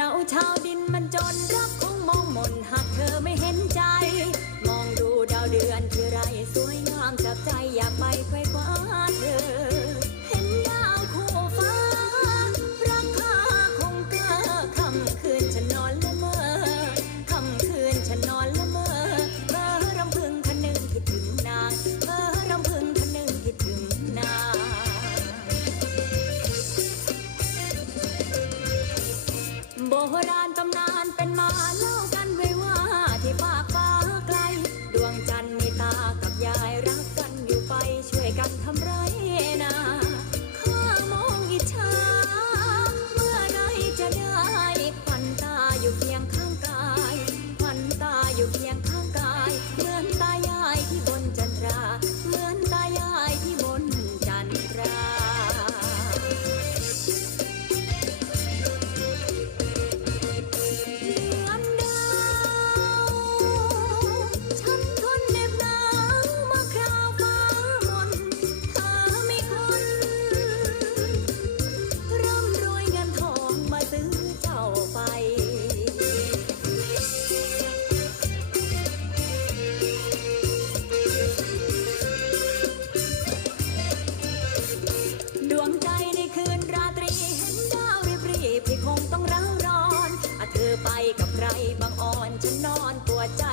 เราชาวดินมันจน โบราณตำนานเป็นมาเล่ากันไว้ว่า ที่ฝากฟ้าไกล ดวงจันทร์มีตากับยายรักกันอยู่ไปช่วยกันทำไรนาข้ามองอิจฉาเมื่อไรจะได้ควันตาอยู่เพียงข้างกายควันตาอยู่เพียง กับใครบางอ่อนฉันนอนปวดใจ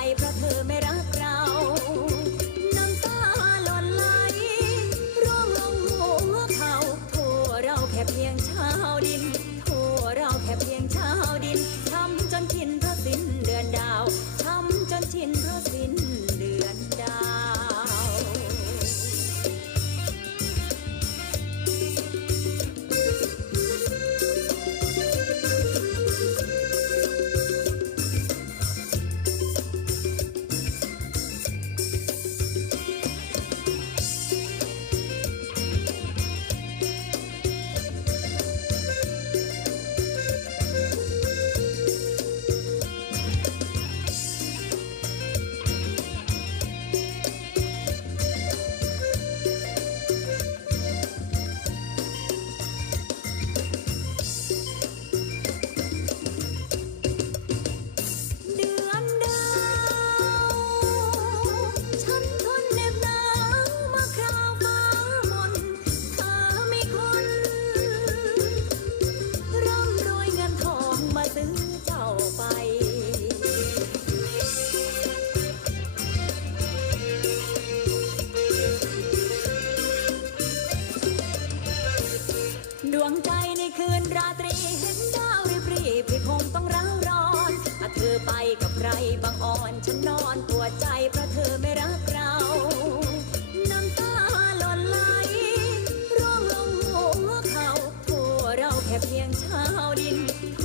คืนราตรี เห็นดาวรีบรีบคงต้องร้าวร้อนถ้าเธอไปกับใครบางอ่อนฉันนอนปวดใจเพราะเธอไม่รักเราน้ำตาหล่นไหลร้องลงหัวเขาโทเราแค่เพียงชาวดินโท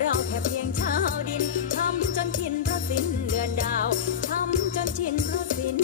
เราแค่เพียงชาวดินทำจนชินเพราะสิ้นเดือนดาวทำจนชินเพราะสิ้น